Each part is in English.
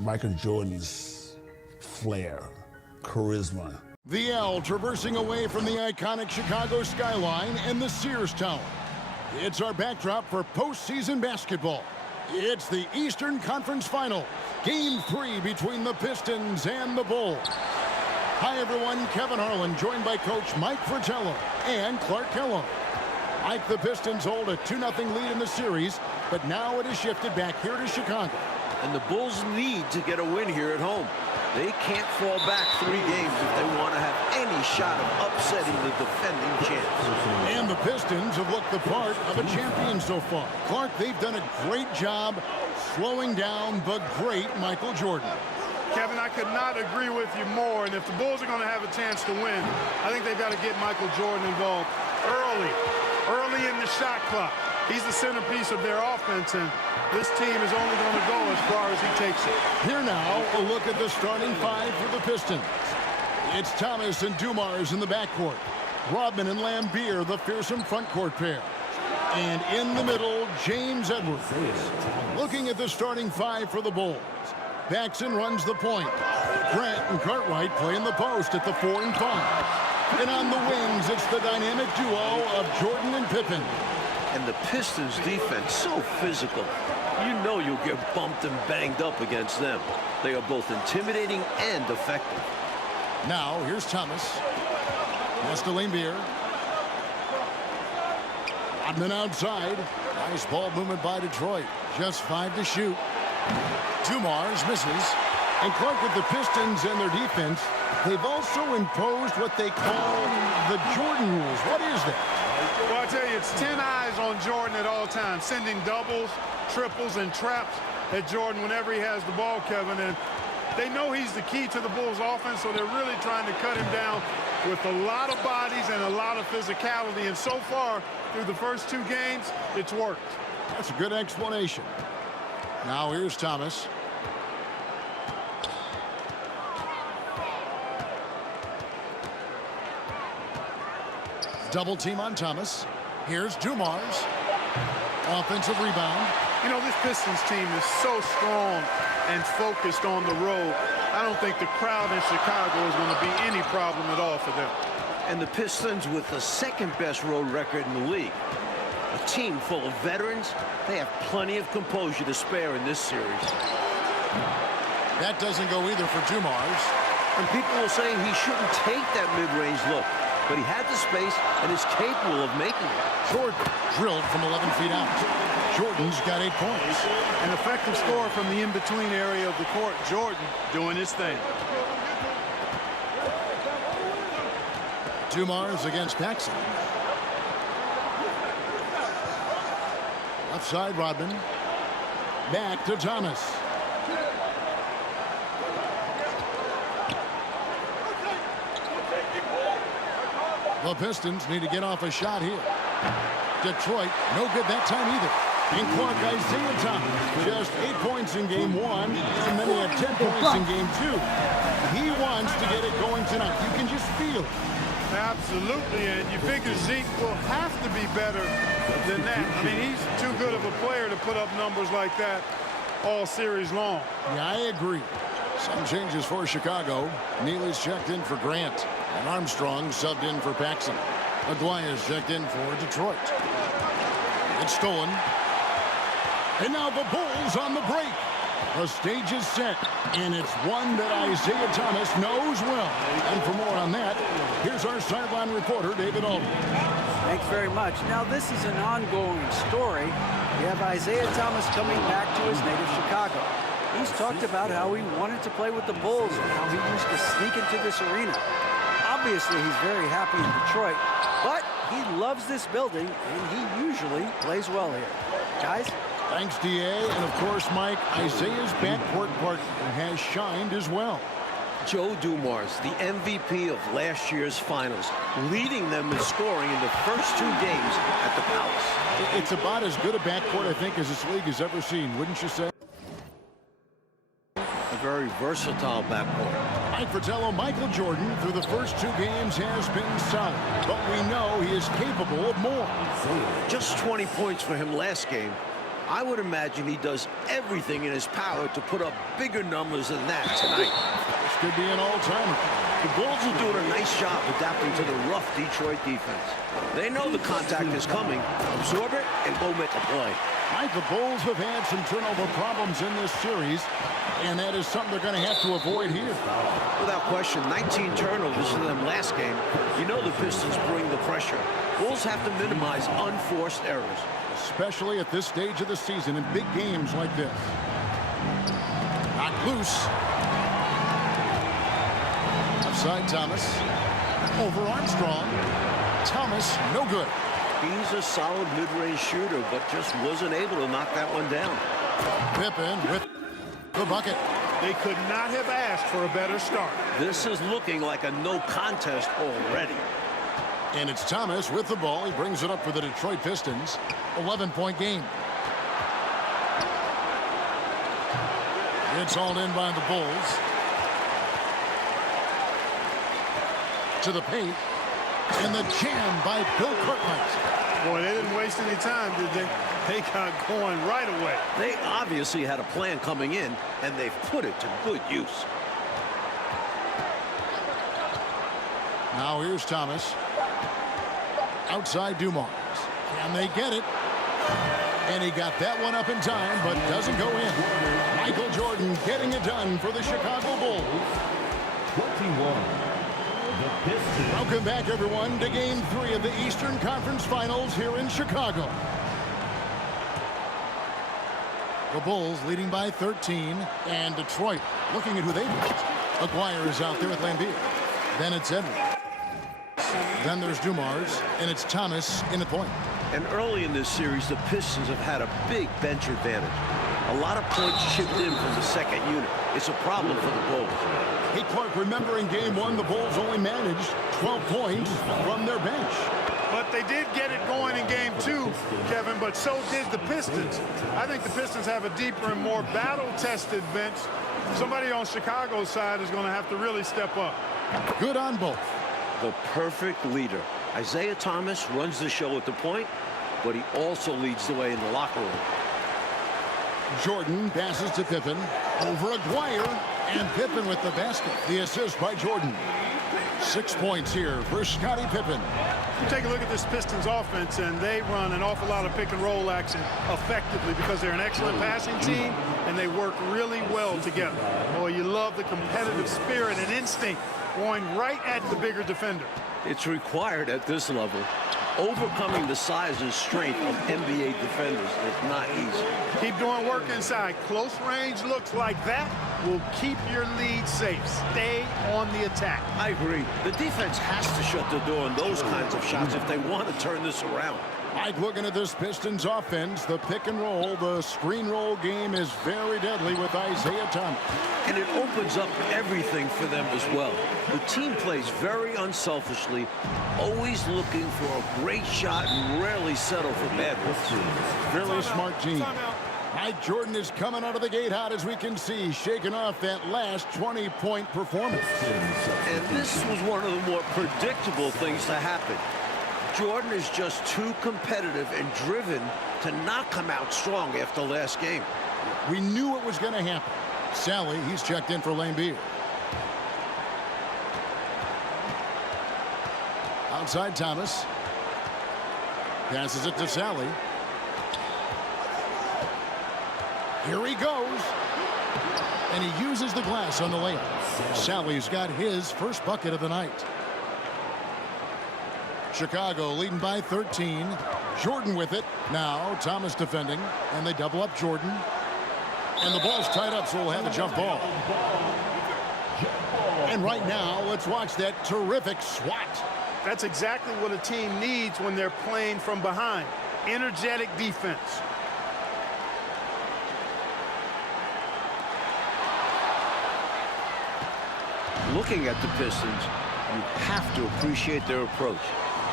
Michael Jordan's flair, charisma. The L traversing away from the iconic Chicago skyline and the Sears Tower. It's our backdrop for postseason basketball. It's the Eastern Conference Final, Game 3 between the Pistons and the Bulls. Hi everyone, Kevin Harlan, joined by Coach Mike Fratello and Clark Kellogg. Mike, the Pistons hold a 2-0 lead in the series, but now it has shifted back here to Chicago. And the Bulls need to get a win here at home. They can't fall back 3 games if they want to have any shot of upsetting the defending champs. And the Pistons have looked the part of a champion so far. Clark, they've done a great job slowing down the great Michael Jordan. Kevin, I could not agree with you more. And if the Bulls are going to have a chance to win, I think they've got to get Michael Jordan involved early in the shot clock. He's the centerpiece of their offense, and this team is only going to go as far as he takes it. Here now, a look at the starting 5 for the Pistons. It's Thomas and Dumars in the backcourt. Rodman and Lambeer, the fearsome frontcourt pair. And in the middle, James Edwards. Looking at the starting 5 for the Bulls. Paxson runs the point. Grant and Cartwright play in the post at the 4 and 5. And on the wings, it's the dynamic duo of Jordan and Pippen. And the Pistons defense, so physical. You know you'll get bumped and banged up against them. They are both intimidating and effective. Now, here's Thomas. Pass to Lambeer. Rodman outside. Nice ball movement by Detroit. Just 5 to shoot. Dumars misses. And Clark, with the Pistons and their defense, they've also imposed what they call the Jordan rules. What is that? Well, I tell you, it's 10 eyes on Jordan at all times, sending doubles, triples, and traps at Jordan whenever he has the ball, Kevin. And they know he's the key to the Bulls' offense, so they're really trying to cut him down with a lot of bodies and a lot of physicality. And so far, through the first 2 games, it's worked. That's a good explanation. Now here's Thomas. Double team on Thomas. Here's Dumars. Offensive rebound. You know, this Pistons team is so strong and focused on the road. I don't think the crowd in Chicago is going to be any problem at all for them. And the Pistons with the 2nd-best road record in the league. A team full of veterans, they have plenty of composure to spare in this series. That doesn't go either for Dumars. And people will say he shouldn't take that mid-range look. But he had the space and is capable of making it. Jordan drilled from 11 feet out. Jordan's got 8 points. An effective score from the in-between area of the court. Jordan doing his thing. Dumars against Paxson. Left side, Rodman. Back to Thomas. The Pistons need to get off a shot here. Detroit, no good that time either. And Clark, Isaiah Thomas, just 8 points in game 1, and then he had 10 points in game 2. He wants to get it going tonight. You can just feel it. Absolutely, and you figure Zeke will have to be better than that. I mean, he's too good of a player to put up numbers like that all series long. Yeah, I agree. Some changes for Chicago. Neely's checked in for Grant. And Armstrong subbed in for Paxson. Maguire's checked in for Detroit. It's stolen. And now the Bulls on the break. The stage is set, and it's one that Isaiah Thomas knows well. And for more on that, here's our sideline reporter, David Aldridge. Thanks very much. Now, this is an ongoing story. You have Isaiah Thomas coming back to his native Chicago. He's talked about how he wanted to play with the Bulls and how he used to sneak into this arena. Obviously, he's very happy in Detroit, but he loves this building, and he usually plays well here. Guys? Thanks, D.A. And, of course, Mike, Isaiah's backcourt partner has shined as well. Joe Dumars, the MVP of last year's finals, leading them in scoring in the first 2 games at the Palace. It's about as good a backcourt, I think, as this league has ever seen, wouldn't you say? A very versatile backcourt. Mike Fratello, Michael Jordan, through the first 2 games has been solid, but we know he is capable of more. Just 20 points for him last game. I would imagine he does everything in his power to put up bigger numbers than that tonight. This could be an all-timer. The Bulls are doing a nice job adapting to the rough Detroit defense. They know the contact is coming, absorb it, and go make a play. Mike, the Bulls have had some turnover problems in this series, and that is something they're going to have to avoid here. Without question, 19 turnovers in them last game. You know the Pistons bring the pressure. Bulls have to minimize unforced errors. Especially at this stage of the season in big games like this. Knocked loose. Upside Thomas. Over Armstrong. Thomas, no good. He's a solid mid-range shooter, but just wasn't able to knock that one down. Pippen with the bucket. They could not have asked for a better start. This is looking like a no contest already. And it's Thomas with the ball. He brings it up for the Detroit Pistons. 11-point game. It's hauled in by the Bulls. To the paint. And the jam by Bill Cartwright. Boy, they didn't waste any time, did they? They got going right away. They obviously had a plan coming in, and they've put it to good use. Now here's Thomas. Outside Dumars. Can they get it? And he got that one up in time, but doesn't go in. Michael Jordan getting it done for the Chicago Bulls. 21. Welcome back, everyone, to Game 3 of the Eastern Conference Finals here in Chicago. The Bulls leading by 13, and Detroit looking at who they've got. Aguirre is out there with Lambeer. Then it's Edwards. Then there's Dumars, and it's Thomas in the point. And early in this series, the Pistons have had a big bench advantage. A lot of points chipped in from the second unit. It's a problem for the Bulls. Hey, Clark, remember in Game 1, the Bulls only managed 12 points from their bench. But they did get it going in Game 2, Kevin, but so did the Pistons. I think the Pistons have a deeper and more battle-tested bench. Somebody on Chicago's side is going to have to really step up. Good on both. The perfect leader. Isaiah Thomas runs the show at the point, but he also leads the way in the locker room. Jordan passes to Pippen. Over Aguirre, and Pippen with the basket. The assist by Jordan. 6 points here for Scottie Pippen. You take a look at this Pistons offense, and they run an awful lot of pick-and-roll action effectively because they're an excellent passing team, and they work really well together. Boy, you love the competitive spirit and instinct going right at the bigger defender. It's required at this level. Overcoming the size and strength of NBA defenders is not easy. Keep doing work inside. Close range looks like that will keep your lead safe. Stay on the attack. I agree. The defense has to shut the door on those kinds of shots if they want to turn this around. Mike, looking at this Pistons offense, the pick and roll, the screen roll game is very deadly with Isaiah Thomas. And it opens up everything for them as well. The team plays very unselfishly, always looking for a great shot and rarely settle for bad ones. Really smart team. Mike Jordan is coming out of the gate hot, as we can see, shaking off that last 20-point performance. And this was one of the more predictable things to happen. Jordan is just too competitive and driven to not come out strong after last game. We knew it was going to happen. Sally, he's checked in for Lambeer. Outside Thomas. Passes it to Sally. Here he goes. And he uses the glass on the layup. Sally's got his first bucket of the night. Chicago leading by 13. Jordan with it. Now Thomas defending. And they double up Jordan. And the ball's tied up, so we'll have a jump ball. And right now, let's watch that terrific swat. That's exactly what a team needs when they're playing from behind. Energetic defense. Looking at the Pistons, you have to appreciate their approach.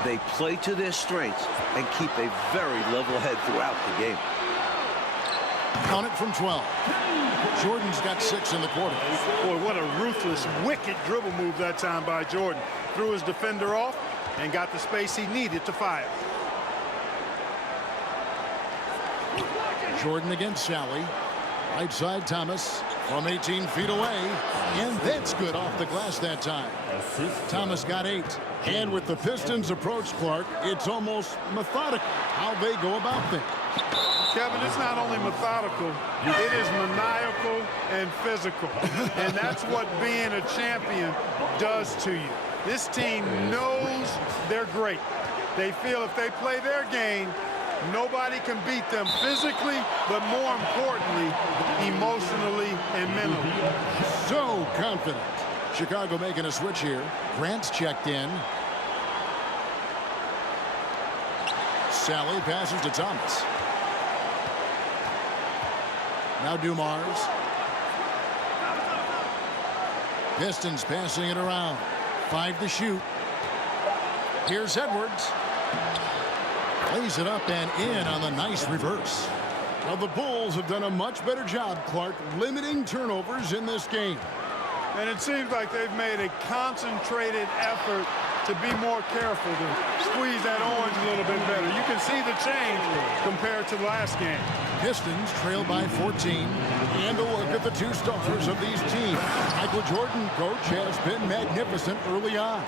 They play to their strengths and keep a very level head throughout the game. Count it from 12. Jordan's got 6 in the quarter. Boy, what a ruthless, wicked dribble move that time by Jordan. Threw his defender off and got the space he needed to fire. Jordan against Sally. Right side Thomas from 18 feet away. And that's good off the glass that time. Thomas got 8. And with the Pistons approach, Clark, it's almost methodical how they go about things. Kevin, it's not only methodical, it is maniacal and physical. And that's what being a champion does to you. This team knows they're great. They feel if they play their game, nobody can beat them physically, but more importantly, emotionally and mentally. So confident. Chicago making a switch here. Grant's checked in. Sally passes to Thomas. Now Dumars. Pistons passing it around. 5 to shoot. Here's Edwards. Lays it up and in on the nice reverse. Well, the Bulls have done a much better job, Clark, limiting turnovers in this game. And it seems like they've made a concentrated effort to be more careful, to squeeze that orange a little bit better. You can see the change compared to the last game. Pistons trail by 14. And a look at the 2 stars of these teams. Michael Jordan, coach, has been magnificent early on.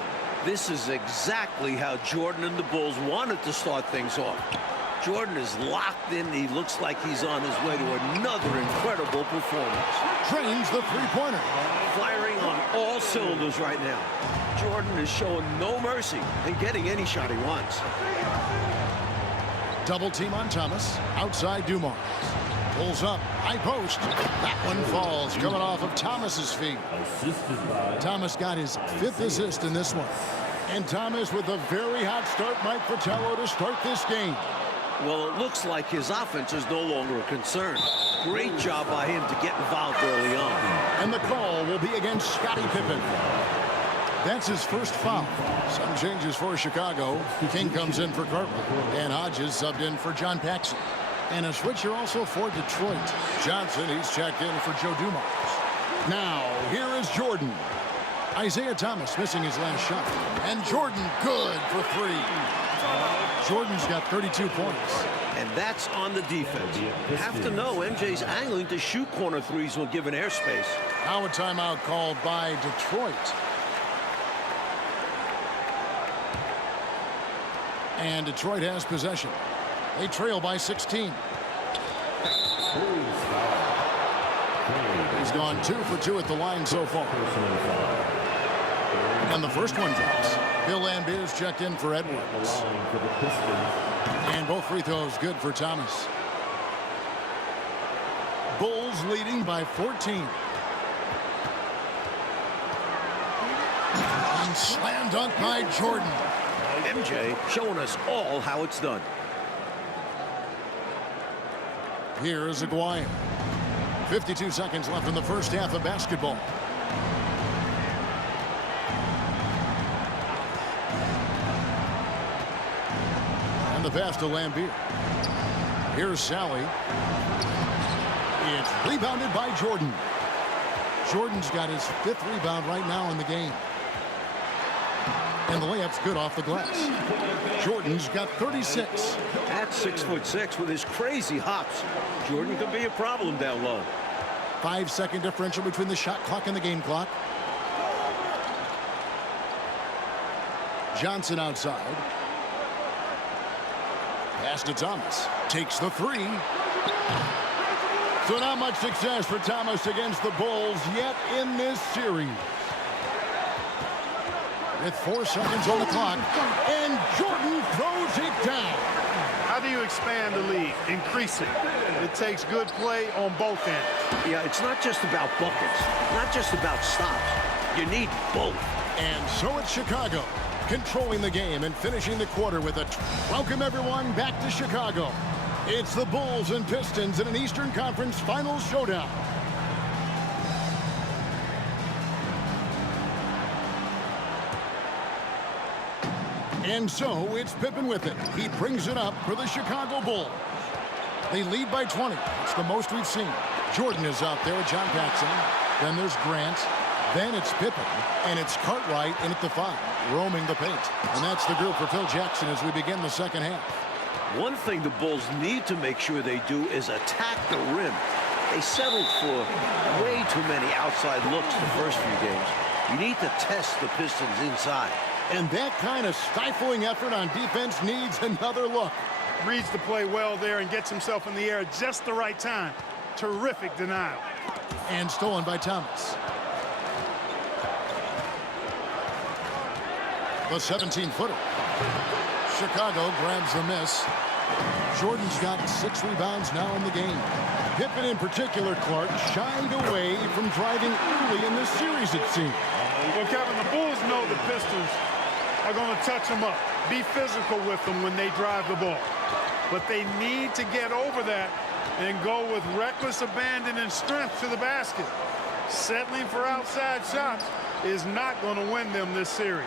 This is exactly how Jordan and the Bulls wanted to start things off. Jordan is locked in. He looks like he's on his way to another incredible performance. Trains the three-pointer. Firing on all cylinders right now. Jordan is showing no mercy and getting any shot he wants. Double team on Thomas. Outside Dumars. Pulls up. High post. That one falls. Coming off of Thomas's feet. Thomas got his 5th assist in this one. And Thomas with a very hot start, Mike Fratello, to start this game. Well, it looks like his offense is no longer a concern. Great job by him to get involved early on. And the call will be against Scottie Pippen. That's his first foul. Some changes for Chicago. King comes in for Cartwright. And Hodges subbed in for John Paxson. And a switcher also for Detroit. Johnson, he's checked in for Joe Dumars. Now, here is Jordan. Isaiah Thomas missing his last shot. And Jordan good for 3. Jordan's got 32 points. And that's on the defense. You have to know MJ's angling to shoot corner threes when given airspace. Now a timeout called by Detroit. And Detroit has possession. They trail by 16. He's gone 2 for 2 at the line so far. And the first one drops. Bill Lambert's checked in for Edwards. And both free throws good for Thomas. Bulls leading by 14. And slam dunk by Jordan. MJ showing us all how it's done. Here's Aguirre. 52 seconds left in the first half of basketball. And the pass to Lambert. Here's Sally. It's rebounded by Jordan. Jordan's got his 5th rebound right now in the game. And the layup's good off the glass. Jordan's got 36. At 6'6" with his crazy hops, Jordan could be a problem down low. 5-second differential between the shot clock and the game clock. Johnson outside. Pass to Thomas. Takes the 3. So not much success for Thomas against the Bulls yet in this series. With 4 seconds on the clock, and Jordan throws it down. How do you expand the lead? Increase it. It takes good play on both ends. Yeah, it's not just about buckets, not just about stops. You need both. And so it's Chicago, controlling the game and finishing the quarter with a... Welcome, everyone, back to Chicago. It's the Bulls and Pistons in an Eastern Conference Finals showdown. And so it's Pippen with it. He brings it up for the Chicago Bulls. They lead by 20. It's the most we've seen. Jordan is out there with John Paxson. Then there's Grant. Then it's Pippen. And it's Cartwright in at the 5, roaming the paint. And that's the group for Phil Jackson as we begin the second half. One thing the Bulls need to make sure they do is attack the rim. They settled for way too many outside looks the first few games. You need to test the Pistons inside. And that kind of stifling effort on defense needs another look. Reads the play well there and gets himself in the air at just the right time. Terrific denial. And stolen by Thomas. The 17-footer. Chicago grabs the miss. Jordan's got 6 rebounds now in the game. Pippen in particular, Clark, shied away from driving early in this series, it seems. Well, Kevin, the Bulls know the Pistons are going to touch them up, be physical with them when they drive the ball. But they need to get over that and go with reckless abandon and strength to the basket. Settling for outside shots is not going to win them this series.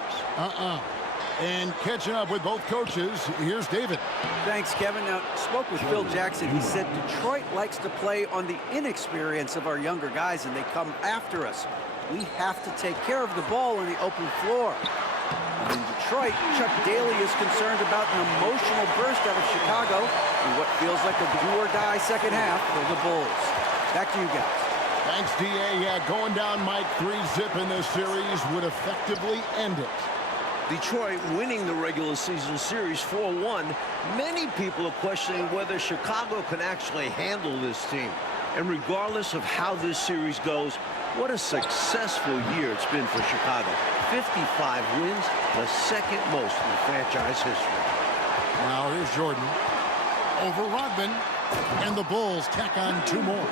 And catching up with both coaches, here's David. Thanks, Kevin. Now, spoke with Phil Jackson. He said Detroit likes to play on the inexperience of our younger guys, and they come after us. We have to take care of the ball on the open floor. In Detroit, Chuck Daly is concerned about an emotional burst out of Chicago in what feels like a do-or-die second half for the Bulls. Back to you guys. Thanks, D.A. Yeah, going down Mike 3-zip in this series would effectively end it. Detroit winning the regular season series 4-1. Many people are questioning whether Chicago can actually handle this team. And regardless of how this series goes, what a successful year it's been for Chicago. 55 wins, the second most in franchise history. Now here's Jordan over Rodman, and the Bulls tack on 2 more.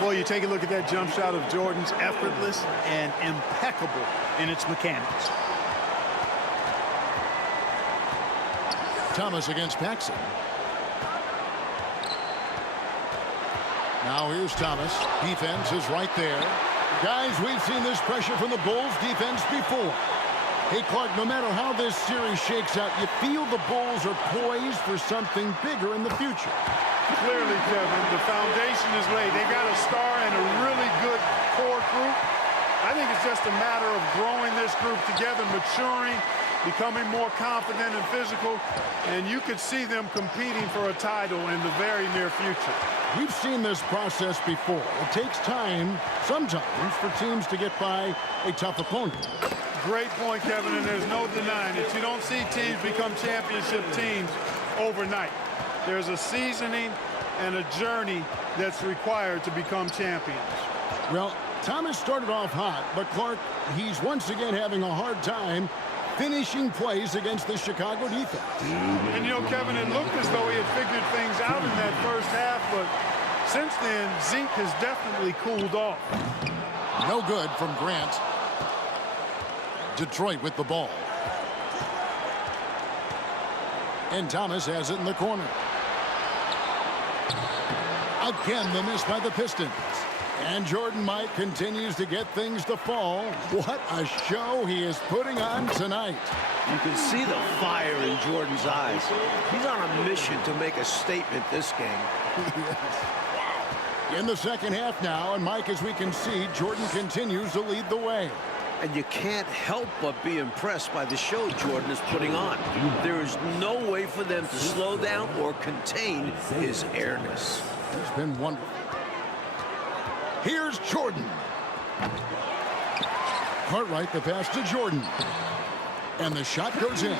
Well, you take a look at that jump shot of Jordan's, effortless and impeccable in its mechanics. Thomas against Paxson. Now here's Thomas. Defense is right there. Guys, we've seen this pressure from the Bulls defense before. Hey, Clark, no matter how this series shakes out, you feel the Bulls are poised for something bigger in the future. Clearly, Kevin, the foundation is laid. They got a star and a really good core group. I think it's just a matter of growing this group together, maturing, becoming more confident and physical, and you could see them competing for a title in the very near future. We've seen this process before. It takes time, sometimes, for teams to get by a tough opponent. Great point, Kevin, and there's no denying it. You don't see teams become championship teams overnight. There's a seasoning and a journey that's required to become champions. Well, Thomas started off hot, but Clark, he's once again having a hard time finishing plays against the Chicago defense. And, you know, Kevin, it looked as though he had figured things out in that first half, but since then, Zeke has definitely cooled off. No good from Grant. Detroit with the ball. And Thomas has it in the corner. Again, the miss by the Pistons. And Jordan Mike continues to get things to fall. What a show he is putting on tonight. You can see the fire in Jordan's eyes. He's on a mission to make a statement this game. Wow. In the second half now, and Mike, as we can see, Jordan continues to lead the way. And you can't help but be impressed by the show Jordan is putting on. There is no way for them to slow down or contain his airness. He's been wonderful. Here's Jordan. Cartwright the pass to Jordan. And the shot goes in.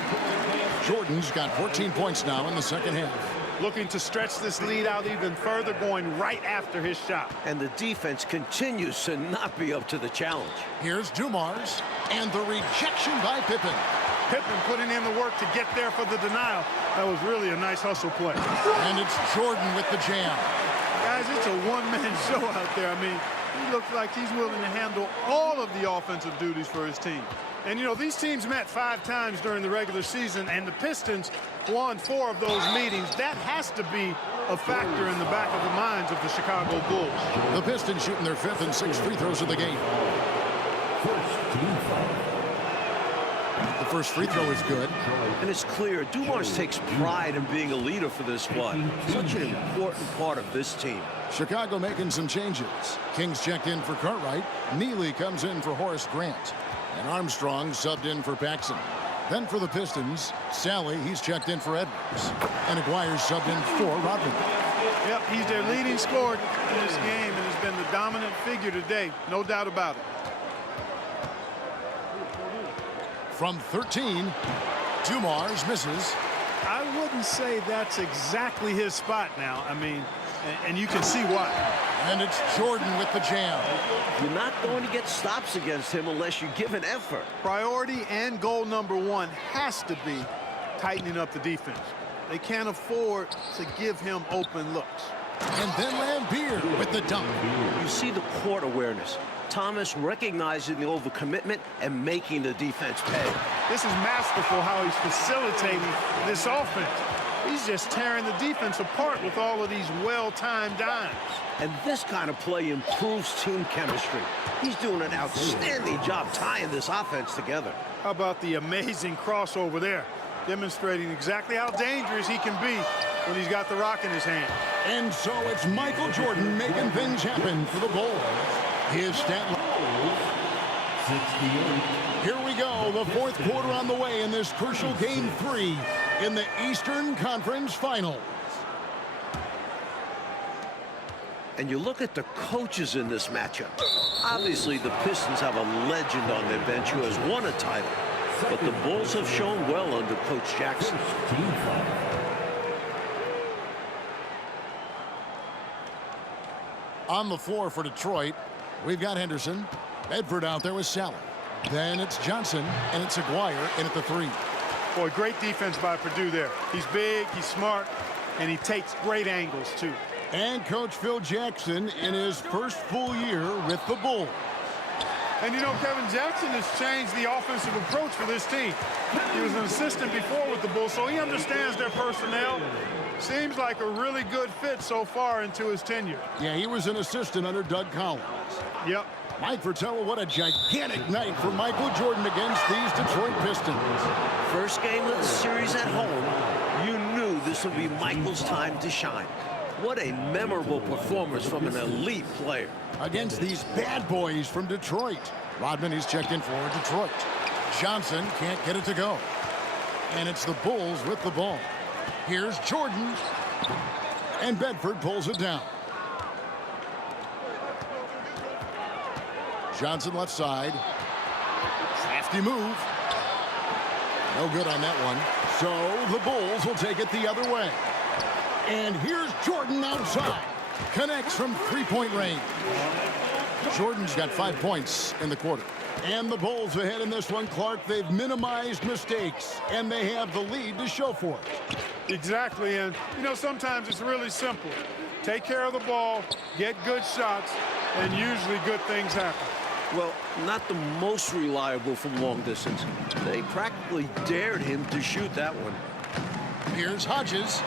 Jordan's got 14 points now in the second half. Looking to stretch this lead out even further, going right after his shot. And the defense continues to not be up to the challenge. Here's Dumars. And the rejection by Pippen. Pippen putting in the work to get there for the denial. That was really a nice hustle play. And it's Jordan with the jam. Guys, it's a one-man show out there. I mean, he looks like he's willing to handle all of the offensive duties for his team. And, you know, these teams met 5 times during the regular season, and the Pistons won 4 of those meetings. That has to be a factor in the back of the minds of the Chicago Bulls. The Pistons shooting their 5th and 6th free throws of the game. The first free throw is good. And it's clear Dumars takes pride in being a leader for this squad. Such an important part of this team. Chicago making some changes. Kings checked in for Cartwright. Neely comes in for Horace Grant. And Armstrong subbed in for Paxson. Then for the Pistons, Sally, he's checked in for Edwards. And Aguirre's subbed in for Rodman. Yep, he's their leading scorer in this game and has been the dominant figure today. No doubt about it. From 13, Dumars misses. I wouldn't say that's exactly his spot now. I mean, and you can see why. And it's Jordan with the jam. You're not going to get stops against him unless you give an effort. Priority and goal number one has to be tightening up the defense. They can't afford to give him open looks. And then Lambeer with the dunk. You see the court awareness. Thomas recognizing the overcommitment and making the defense pay. This is masterful how he's facilitating this offense. He's just tearing the defense apart with all of these well-timed dimes. And this kind of play improves team chemistry. He's doing an outstanding job tying this offense together. How about the amazing crossover there, demonstrating exactly how dangerous he can be when he's got the rock in his hand. And so it's Michael Jordan making things happen for the Bulls. His stat line. 68. Here we go, the fourth quarter on the way in this crucial Game 3 in the Eastern Conference Finals. And you look at the coaches in this matchup. Obviously, the Pistons have a legend on their bench who has won a title. But the Bulls have shown well under Coach Jackson. On the floor for Detroit, we've got Henderson. Bedford out there with Sally. Then it's Johnson, and it's Aguirre in at the 3. Boy, great defense by Purdue there. He's big, he's smart, and he takes great angles, too. And Coach Phil Jackson in his first full year with the Bulls. And you know, Kevin Jackson has changed the offensive approach for this team. He was an assistant before with the Bulls, so he understands their personnel. Seems like a really good fit so far into his tenure. Yeah, he was an assistant under Doug Collins. Yep. Mike Fratello, what a gigantic night for Michael Jordan against these Detroit Pistons. First game of the series at home, you knew this would be Michael's time to shine. What a memorable performance from an elite player. Against these bad boys from Detroit. Rodman, he's checked in for Detroit. Johnson can't get it to go. And it's the Bulls with the ball. Here's Jordan. And Bedford pulls it down. Johnson left side. Crafty move. No good on that one. So the Bulls will take it the other way. And here's Jordan outside. Connects from three-point range. Jordan's got 5 points in the quarter. And the Bulls ahead in this one, Clark. They've minimized mistakes, and they have the lead to show for it. Exactly, and you know, sometimes it's really simple. Take care of the ball, get good shots, and usually good things happen. Well, not the most reliable from long distance. They practically dared him to shoot that one. Here's Hodges.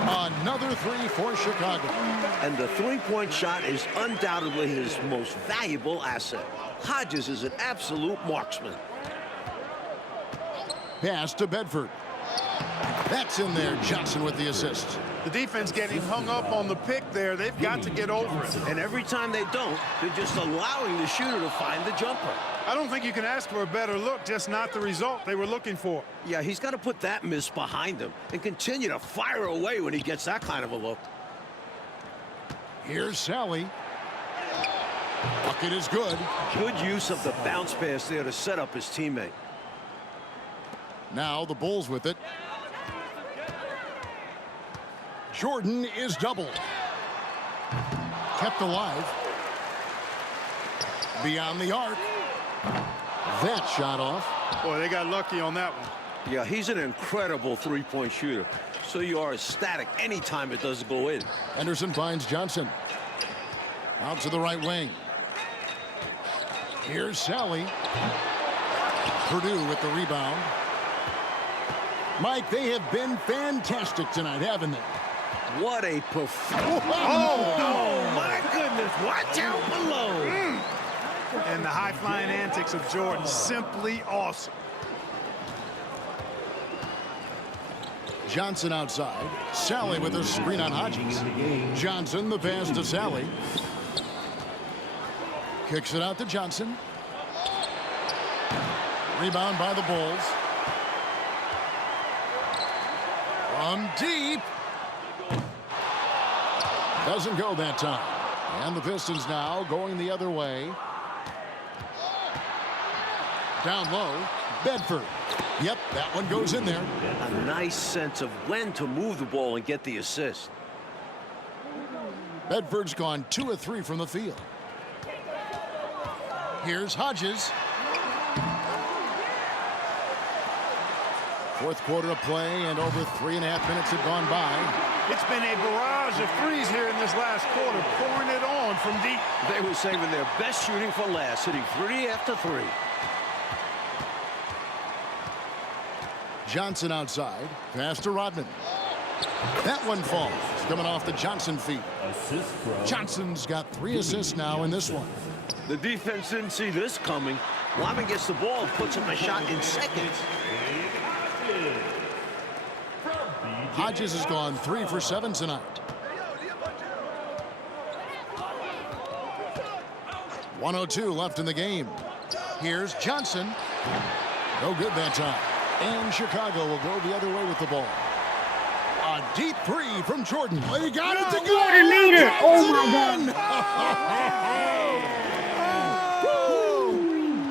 Another 3 for Chicago. And the three-point shot is undoubtedly his most valuable asset. Hodges is an absolute marksman. Pass to Bedford. That's in there. Johnson with the assist. The defense getting hung up on the pick there. They've got to get over it. And every time they don't, they're just allowing the shooter to find the jumper. I don't think you can ask for a better look, just not the result they were looking for. Yeah, he's got to put that miss behind him and continue to fire away when he gets that kind of a look. Here's Sally. Bucket is good. Good use of the bounce pass there to set up his teammate. Now the Bulls with it. Jordan is doubled. Kept alive. Beyond the arc. That shot off. Boy, they got lucky on that one. Yeah, he's an incredible three-point shooter. So you are ecstatic anytime it doesn't go in. Henderson finds Johnson. Out to the right wing. Here's Sally. Purdue with the rebound. Mike, they have been fantastic tonight, haven't they? What a performance. Oh, my goodness. Watch out below. And the high-flying antics of Jordan, simply awesome. Johnson outside. Sally with a screen on Hodges. Johnson, the pass to Sally. Kicks it out to Johnson. Rebound by the Bulls. From deep. Doesn't go that time. And the Pistons now going the other way. Down low, Bedford. Yep, that one goes in there. A nice sense of when to move the ball and get the assist. Bedford's gone 2 of 3 from the field. Here's Hodges. Fourth quarter of play, and over 3.5 minutes have gone by. It's been a barrage of threes here in this last quarter, pouring it on from deep. They were saving their best shooting for last, hitting 3 after 3. Johnson outside. Pass to Rodman. That one falls. It's coming off the Johnson feet. Assist from Johnson's got 3 assists now in this one. The defense didn't see this coming. Rodman gets the ball and puts up a shot in seconds. Hodges has gone 3 for 7 tonight. .102 left in the game. Here's Johnson. No good that time. And Chicago will go the other way with the ball. A deep 3 from Jordan. Well, he got it to go. What a leader. Oh, my God.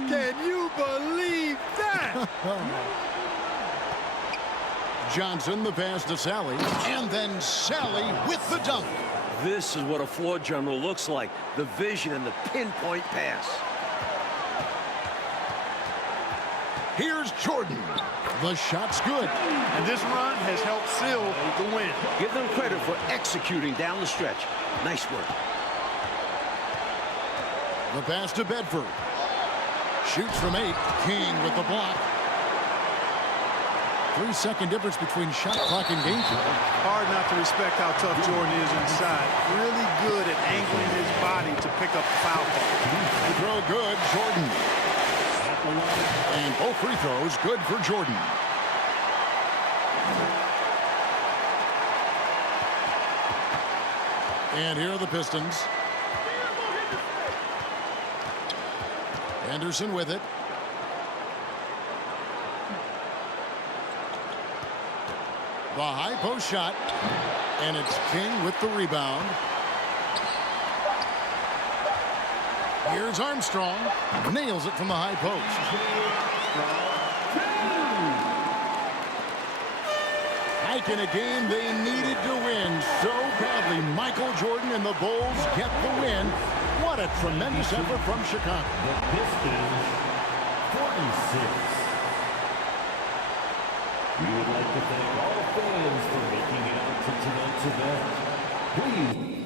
Can you believe that? Johnson, the pass to Sally. And then Sally with the dunk. This is what a floor general looks like. The vision and the pinpoint pass. Here's Jordan. The shot's good. And this run has helped seal the win. Give them credit for executing down the stretch. Nice work. The pass to Bedford. Shoots from 8. King with the block. 3-second difference between shot clock and game clock. Hard not to respect how tough Jordan is inside. Really good at angling his body to pick up the foul ball. The throw good, Jordan. And both free throws good for Jordan. And here are the Pistons. Anderson with it. The high post shot. And it's King with the rebound. Here's Armstrong. Nails it from the high post. Like in a game they needed to win so badly. Michael Jordan and the Bulls get the win. What a tremendous effort from Chicago. the Pistons 46. We would like to thank all fans for making it out to tonight's event. Please